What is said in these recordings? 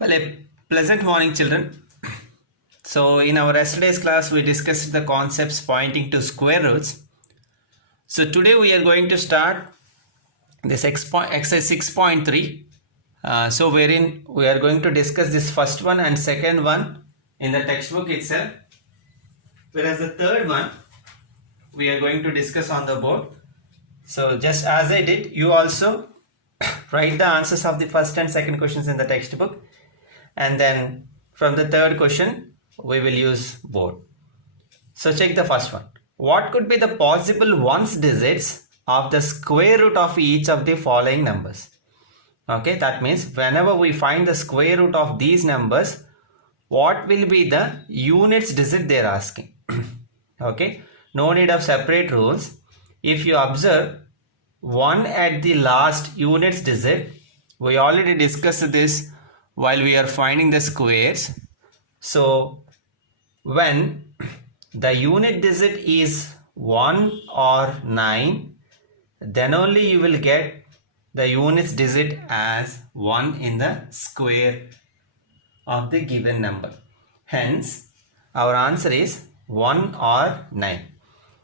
Well, a pleasant morning, children. So, in our yesterday's class, we discussed the concepts pointing to square roots. So, today we are going to start this exercise 6.3. Wherein we are going to discuss this first one and second one in the textbook itself, whereas the third one we are going to discuss on the board. So, just as I did, you also write the answers of the first and second questions in the textbook, and then from the third question we will use board. So check the first one. What could be the possible ones digits of the square root of each of the following numbers? Okay, that means whenever we find the square root of these numbers, what will be the units digit they are asking? Okay, no need of separate rules. If you observe 1 at the last units digit, we already discussed this while we are finding the squares. So when the unit digit is 1 or 9, then only you will get the units digit as 1 in the square of the given number. Hence, our answer is 1 or 9.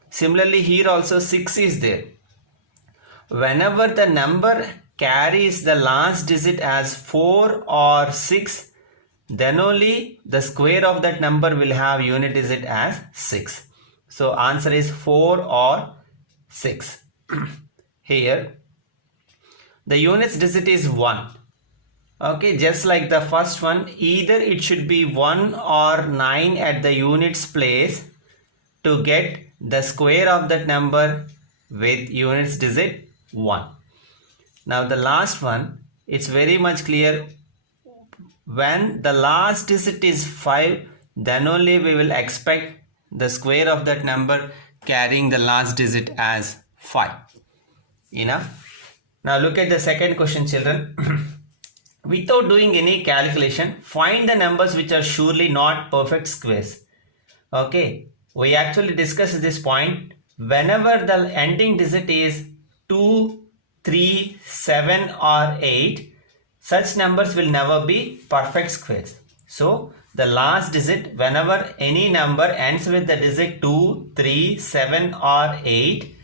Similarly, here also 6 is there. Whenever the number carries the last digit as 4 or 6, then only the square of that number will have unit digit as 6. So answer is 4 or 6. Here the units digit is 1. Okay, just like the first one, either it should be 1 or 9 at the units place to get the square of that number with units digit 1. Now the last one, it's very much clear. When the last digit is 5, then only we will expect the square of that number carrying the last digit as 5. Enough. Now look at the second question, children. Without doing any calculation, find the numbers which are surely not perfect squares. Okay, we actually discussed this point. Whenever the ending digit is 2, 3, 7 or 8, such numbers will never be perfect squares. So the last digit, whenever any number ends with the digit 2, 3, 7 or 8,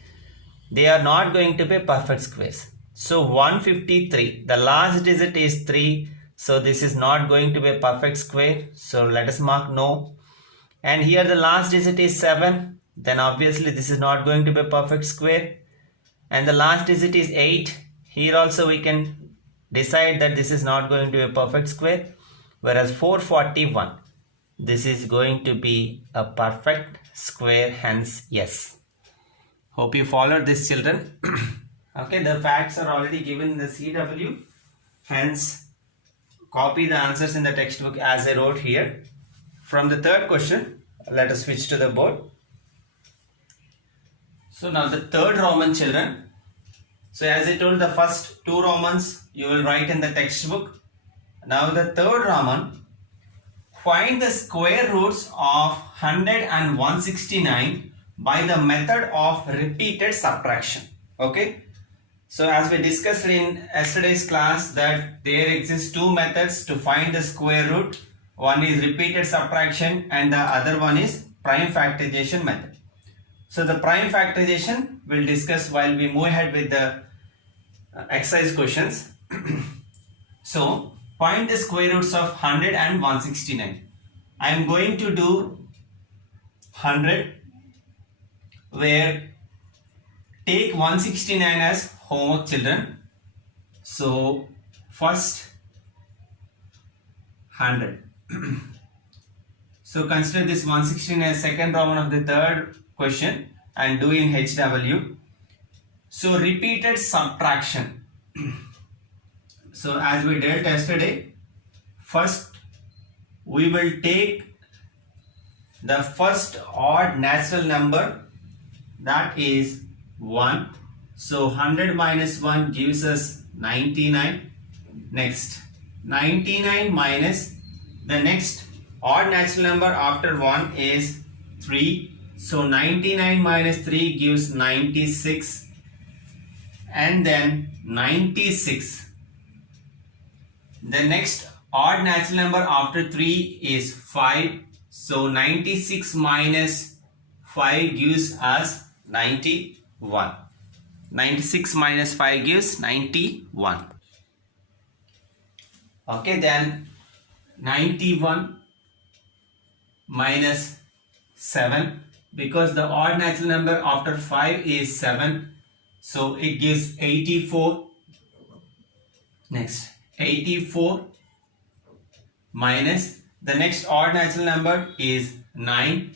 they are not going to be perfect squares. So 153, the last digit is 3, so this is not going to be a perfect square. So let us mark no. And here the last digit is 7, then obviously this is not going to be a perfect square. And the last digit is 8, here also we can decide that this is not going to be a perfect square. Whereas 441, this is going to be a perfect square, hence yes. Hope you followed this, children. Okay, the facts are already given in the CW, hence copy the answers in the textbook as I wrote here. From the third question, let us switch to the board. So now the third Roman, children. So as I told, the first two Romans you will write in the textbook. Now the third Roman, find the square roots of 100 and 169 by the method of repeated subtraction. Okay. So as we discussed in yesterday's class that there exist two methods to find the square root. One is repeated subtraction and the other one is prime factorization method. So the prime factorization we'll discuss while we move ahead with the exercise questions. So find the square roots of 100 and 169. I am going to do 100, where take 169 as homework, children. So first 100. So consider this 169 as second Roman of the third question and do in HW. So repeated subtraction. So as we dealt yesterday, first we will take the first odd natural number, that is 1. So 100 minus 1 gives us 99. Next 99 minus the next odd natural number after 1 is 3. So 99 minus 3 gives 96, and then 96. The next odd natural number after 3 is 5. So 96 minus 5 gives us 91. 96 minus 5 gives 91. Okay, then 91 minus 7, because the odd natural number after 5 is 7, so it gives 84. Next, 84 minus the next odd natural number is 9,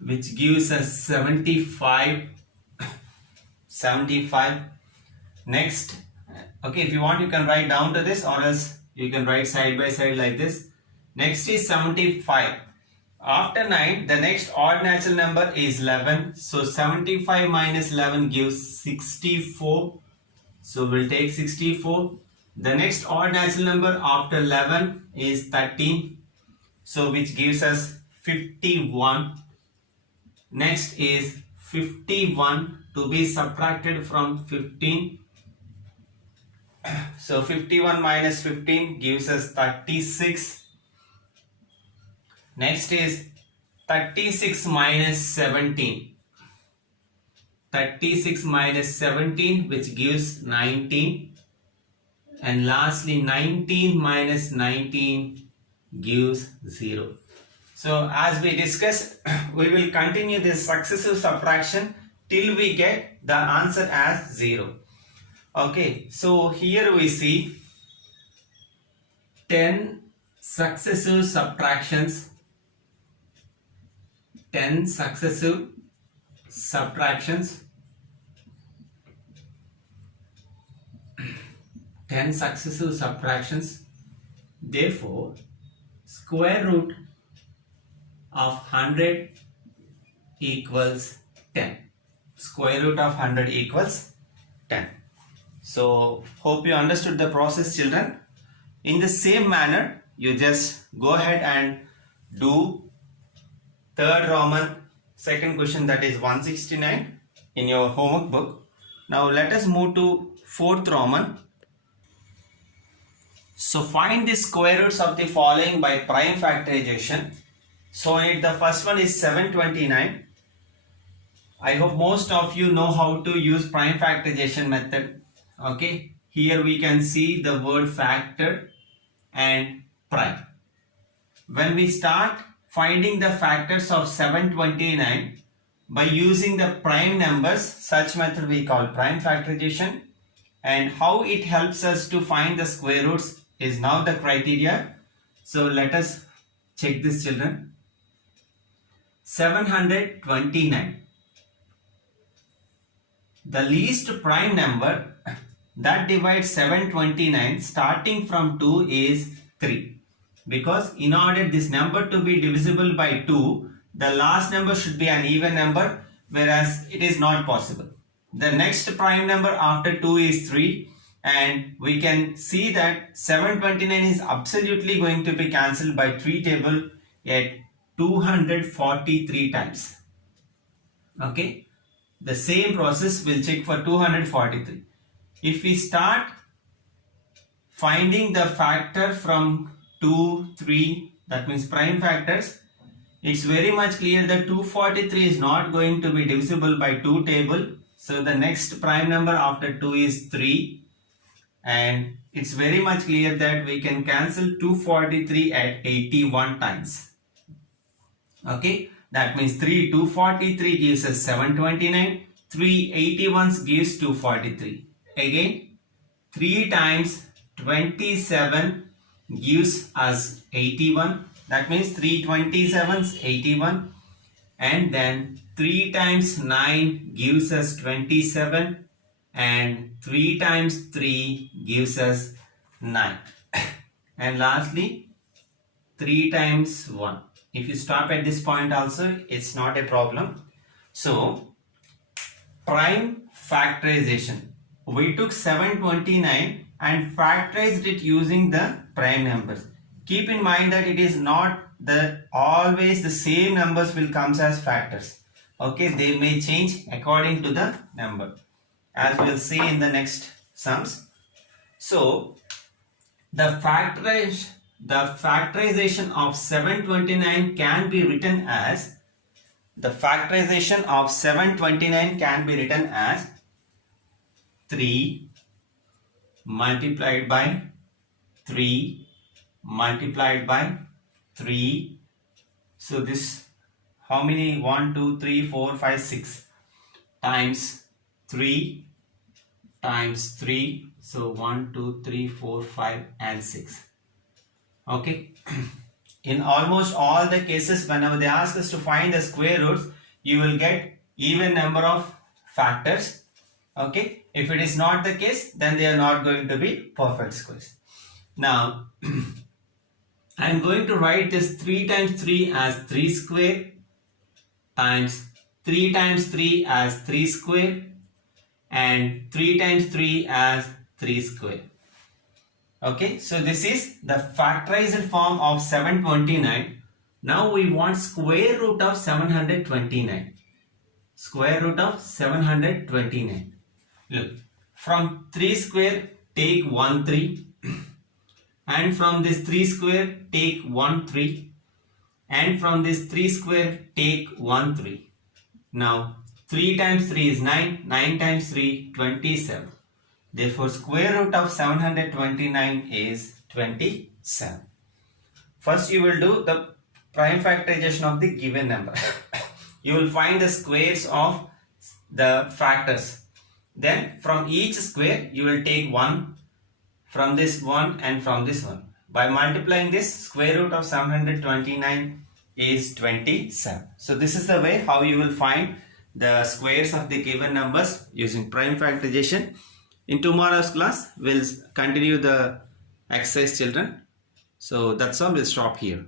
which gives us 75. 75. Next, okay, if you want you can write down to this, or else you can write side by side like this. Next is 75. After 9, the next odd natural number is 11. So 75 minus 11 gives 64. So we'll take 64. The next odd natural number after 11 is 13. So which gives us 51. Next is 51 to be subtracted from 15. So 51 minus 15 gives us 36. Next is 36 minus 17. 36 minus 17, which gives 19. And lastly 19 minus 19 gives 0. So as we discussed, we will continue this successive subtraction till we get the answer as 0. Okay, so here we see 10 successive subtractions. 10 successive subtractions. 10 successive subtractions. Therefore, square root of 100 equals 10. Square root of 100 equals 10. So, hope you understood the process, children. In the same manner, you just go ahead and do third Roman second question, that is 169 in your homework book. Now let us move to fourth Roman. So find the square roots of the following by prime factorization. So the first one is 729. I hope most of you know how to use prime factorization method. Okay, here we can see the word factor and prime. When we start finding the factors of 729 by using the prime numbers, such method we call prime factorization, and how it helps us to find the square roots is now the criteria. So let us check this, children. 729. The least prime number that divides 729 starting from 2 is 3. Because in order this number to be divisible by 2, the last number should be an even number, whereas it is not possible. The next prime number after 2 is 3, and we can see that 729 is absolutely going to be cancelled by 3 table at 243 times. Okay, the same process we'll check for 243. If we start finding the factor from 2, 3, that means prime factors, it's very much clear that 243 is not going to be divisible by 2 table. So the next prime number after 2 is 3, and it's very much clear that we can cancel 243 at 81 times. Okay, that means 243 gives us 729, 81 gives 243. Again, 3 times 27 gives us 81. That means 3 27s 81, and then 3 times 9 gives us 27, and 3 times 3 gives us 9. And lastly 3 times 1. If you stop at this point also, it's not a problem. So prime factorization, we took 729 and factorized it using the prime numbers. Keep in mind that it is not that always the same numbers will come as factors. Okay, they may change according to the number, as we'll see in the next sums. So the factorized the factorization of 729 can be written as 3 multiplied by 3 multiplied by 3. So this, how many? 1, 2, 3, 4, 5, 6 times 3 times 3. So 1, 2, 3, 4, 5 and 6. Okay. In almost all the cases, whenever they ask us to find the square roots, you will get even number of factors. Okay. If it is not the case, then they are not going to be perfect squares. Now, I am going to write this 3 times 3 as 3 square times 3 times 3 as 3 square and 3 times 3 as 3 square. Okay, so this is the factorized form of 729. Now we want square root of 729. Square root of 729. Look, from 3 square take 1 3 and from this 3 square take 1 3 and from this 3 square take 1 3. Now 3 times 3 is 9, 9 times 3 27. Therefore, square root of 729 is 27. First, you will do the prime factorization of the given number. You will find the squares of the factors. Then, from each square, you will take 1 from this one and from this one. By multiplying this, square root of 729 is 27. So, this is the way how you will find the squares of the given numbers using prime factorization. In tomorrow's class, we'll continue the exercise, children. So that's all. We'll stop here.